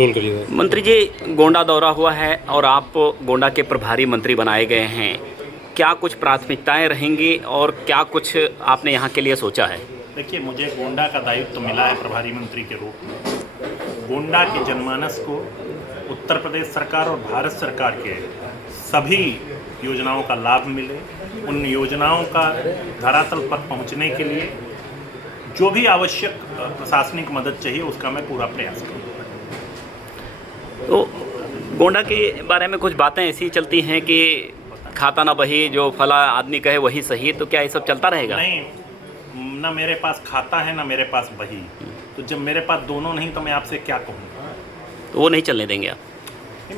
Role करिए। मंत्री जी, गोंडा दौरा हुआ है और आप गोंडा के प्रभारी मंत्री बनाए गए हैं। क्या कुछ प्राथमिकताएं रहेंगी और क्या कुछ आपने यहाँ के लिए सोचा है? देखिए, मुझे गोंडा का दायित्व तो मिला है प्रभारी मंत्री के रूप में। गोंडा के जनमानस को उत्तर प्रदेश सरकार और भारत सरकार के सभी योजनाओं का लाभ मिले, उन योजनाओं का धरातल पर पहुंचने के लिए जो भी आवश्यक प्रशासनिक मदद चाहिए उसका मैं पूरा प्रयास करूँगा। तो गोंडा के बारे में कुछ बातें ऐसी चलती हैं कि खाता ना बही, जो फला आदमी कहे वही सही, तो क्या ये सब चलता रहेगा? नहीं, ना मेरे पास खाता है ना मेरे पास बही। तो जब मेरे पास दोनों नहीं तो मैं आपसे क्या कहूँगा? तो वो नहीं चलने देंगे आप?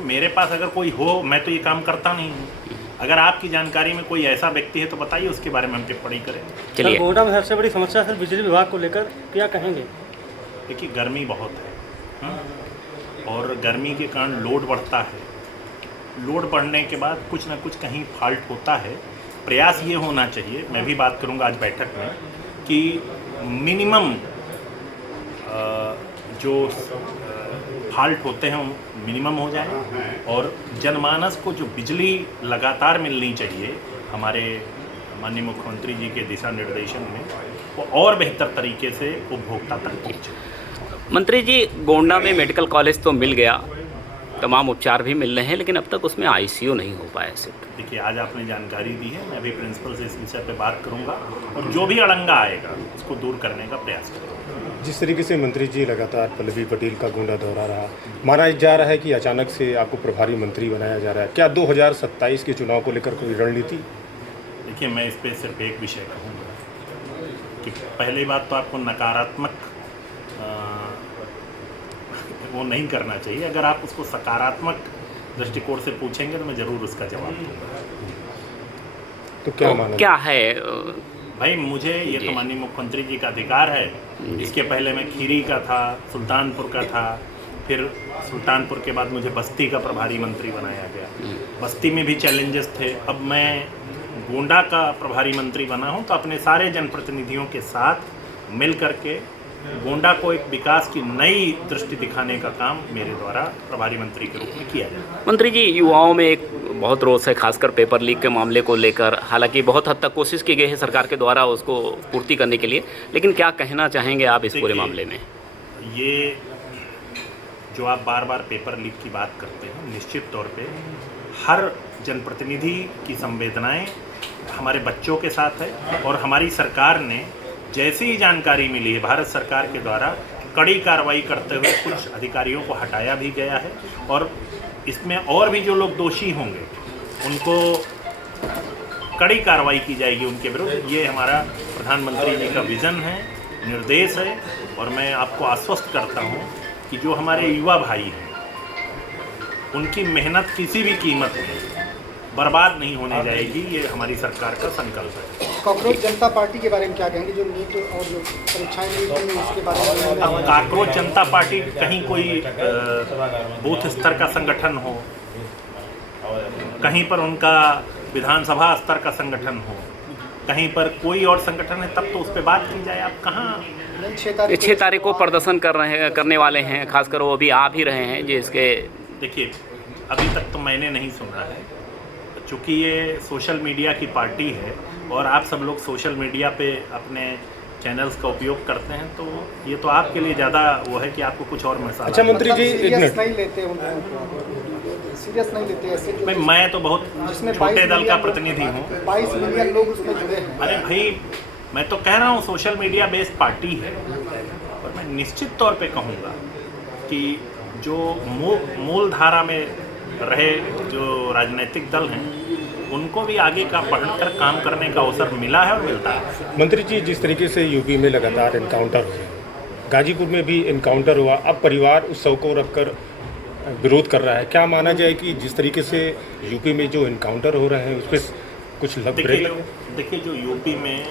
मेरे पास अगर कोई हो, मैं तो ये काम करता नहीं हूँ। अगर आपकी जानकारी में कोई ऐसा व्यक्ति है तो बताइए, उसके बारे में हम टिप्पणी करें। चलिए। गोंडा में सबसे बड़ी समस्या सर बिजली विभाग को लेकर क्या कहेंगे? देखिए, गर्मी बहुत है और गर्मी के कारण लोड बढ़ता है। लोड बढ़ने के बाद कुछ ना कुछ कहीं फॉल्ट होता है। प्रयास ये होना चाहिए, मैं भी बात करूँगा आज बैठक में, कि मिनिमम जो फॉल्ट होते हैं वो मिनिमम हो जाए और जनमानस को जो बिजली लगातार मिलनी चाहिए हमारे माननीय मुख्यमंत्री जी के दिशा निर्देशन में, वो और बेहतर तरीके से उपभोक्ता तक पहुँचे। मंत्री जी, गोंडा में मेडिकल कॉलेज तो मिल गया, तमाम उपचार भी मिल रहे हैं, लेकिन अब तक उसमें आईसीयू नहीं हो पाया सिर्फ। देखिए, आज आपने जानकारी दी है, मैं भी प्रिंसिपल से इस विषय पे बात करूंगा और जो भी अड़ंगा आएगा उसको दूर करने का प्रयास करूंगा। जिस तरीके से मंत्री जी लगातार पल्लवी पटेल का गोंडा दौरा रहा, माना जा रहा है कि अचानक से आपको प्रभारी मंत्री बनाया जा रहा है, क्या 2027 के चुनाव को लेकर कोई रणनीति? देखिए, मैं इस पर सिर्फ एक विषय कहूँगा कि पहली बात तो आपको नकारात्मक वो नहीं करना चाहिए। अगर आप उसको सकारात्मक दृष्टिकोण से पूछेंगे तो मैं ज़रूर उसका जवाब दूंगा। तो क्या माना? क्या है भाई, मुझे ये तो माननीय मुख्यमंत्री जी का अधिकार है। इसके पहले मैं खीरी का था, सुल्तानपुर का था, फिर सुल्तानपुर के बाद मुझे बस्ती का प्रभारी मंत्री बनाया गया। बस्ती में भी चैलेंजेस थे। अब मैं गोंडा का प्रभारी मंत्री बना हूँ तो अपने सारे जनप्रतिनिधियों के साथ मिल करके गोंडा को एक विकास की नई दृष्टि दिखाने का काम मेरे द्वारा प्रभारी मंत्री के रूप में किया जाए। मंत्री जी, युवाओं में एक बहुत रोष है, खासकर पेपर लीक के मामले को लेकर। हालांकि बहुत हद तक कोशिश की गई है सरकार के द्वारा उसको पूर्ति करने के लिए, लेकिन क्या कहना चाहेंगे आप इस पूरे मामले में? ये जो आप बार बार पेपर लीक की बात करते हैं, निश्चित तौर पे हर जनप्रतिनिधि की संवेदनाएं हमारे बच्चों के साथ है और हमारी सरकार ने जैसी ही जानकारी मिली है भारत सरकार के द्वारा कड़ी कार्रवाई करते हुए कुछ अधिकारियों को हटाया भी गया है और इसमें और भी जो लोग दोषी होंगे उनको कड़ी कार्रवाई की जाएगी उनके विरुद्ध। ये हमारा प्रधानमंत्री जी का विज़न है, निर्देश है और मैं आपको आश्वस्त करता हूँ कि जो हमारे युवा भाई हैं उनकी मेहनत किसी भी कीमत में बर्बाद नहीं होने जाएगी। ये हमारी सरकार का संकल्प है। कांग्रेस जनता पार्टी के बारे में क्या कहेंगे, जो नीट और जो परीक्षाएं लीक हुई उसके बारे में? अब कांग्रेस जनता पार्टी कहीं कोई बूथ स्तर का संगठन हो, कहीं पर उनका विधानसभा स्तर का संगठन हो, कहीं पर कोई और संगठन है, तब तो उस पर बात की जाए। आप कहाँ 6 तारीख को प्रदर्शन करने वाले हैं, खासकर वो भी आ भी रहे हैं जिसके। देखिए, अभी तक तो मैंने नहीं सुना है, चूँकि ये सोशल मीडिया की पार्टी है और आप सब लोग सोशल मीडिया पे अपने चैनल्स का उपयोग करते हैं, तो ये तो आपके लिए ज़्यादा वो है कि आपको कुछ और मसाला। अच्छा मंत्री जी, सीरियस नहीं लेते ऐसे? मैं तो बहुत छोटे दल का प्रतिनिधि हूँ। 22 मिलियन लोग उसमें जुड़े हैं। अरे भाई, मैं तो कह रहा हूँ सोशल मीडिया बेस्ड पार्टी है और मैं निश्चित तौर पे कहूँगा कि जो मूल धारा में रहे जो राजनीतिक दल हैं उनको भी आगे का बढ़कर काम करने का अवसर मिला है और मिलता है। मंत्री जी, जिस तरीके से यूपी में लगातार इनकाउंटर हुए, गाजीपुर में भी इनकाउंटर हुआ, अब परिवार उत्सव को रखकर विरोध कर रहा है, क्या माना जाए कि जिस तरीके से यूपी में जो इनकाउंटर हो रहे हैं उस पर कुछ देखिए, जो यूपी में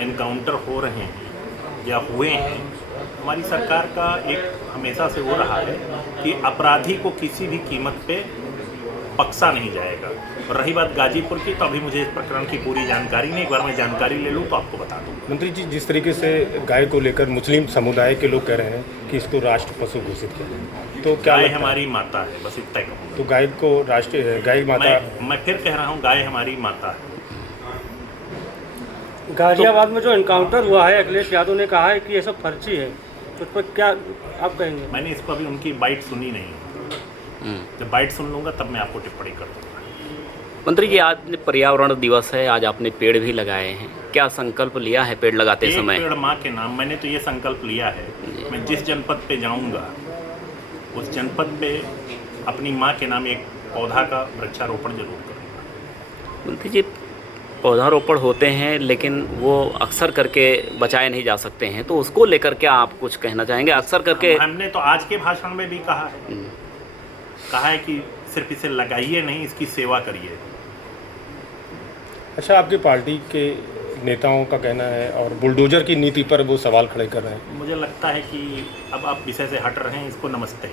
इनकाउंटर हो रहे हैं या हुए हैं, हमारी सरकार का एक हमेशा से वो रहा है कि अपराधी को किसी भी कीमत पे बख्शा नहीं जाएगा। और रही बात गाजीपुर की, तो अभी मुझे इस प्रकरण की पूरी जानकारी नहीं, एक बार मैं जानकारी ले लूँ तो आपको बता दूँ। मंत्री जी, जिस तरीके से गाय को लेकर मुस्लिम समुदाय के लोग कह रहे हैं कि इसको राष्ट्र पशु घोषित किया जाए, तो क्या गाय लगता है? हमारी माता है, बस इतना ही कहूँगा। तो गाय को राष्ट्रीय गाय माता मैं फिर कह रहा हूँ, गाय हमारी माता है। गाजियाबाद में जो इनकाउंटर हुआ है, अखिलेश यादव ने कहा है कि ये सब फर्जी है, तो उस पर क्या आप कहेंगे? मैंने इसको अभी उनकी बाइट सुनी नहीं, जब बाइट सुन लूँगा तब मैं आपको टिप्पणी कर दूँगा। मंत्री जी, आज पर्यावरण दिवस है, आज आपने पेड़ भी लगाए हैं, क्या संकल्प लिया है पेड़ लगाते एक समय? पेड़ माँ के नाम, मैंने तो ये संकल्प लिया है, मैं जिस जनपद पे जाऊँगा उस जनपद पे अपनी माँ के नाम एक पौधा का वृक्षारोपण जरूर करूँगा। मंत्री जी, पौधारोपण होते हैं लेकिन वो अक्सर करके बचाए नहीं जा सकते हैं, तो उसको लेकर क्या आप कुछ कहना चाहेंगे? अक्सर करके हमने तो आज के भाषण में भी कहा है कि सिर्फ इसे लगाइए नहीं, इसकी सेवा करिए। अच्छा, आपकी पार्टी के नेताओं का कहना है और बुलडोजर की नीति पर वो सवाल खड़े कर रहे हैं। मुझे लगता है कि अब आप विषय से हट रहे हैं, इसको नमस्ते।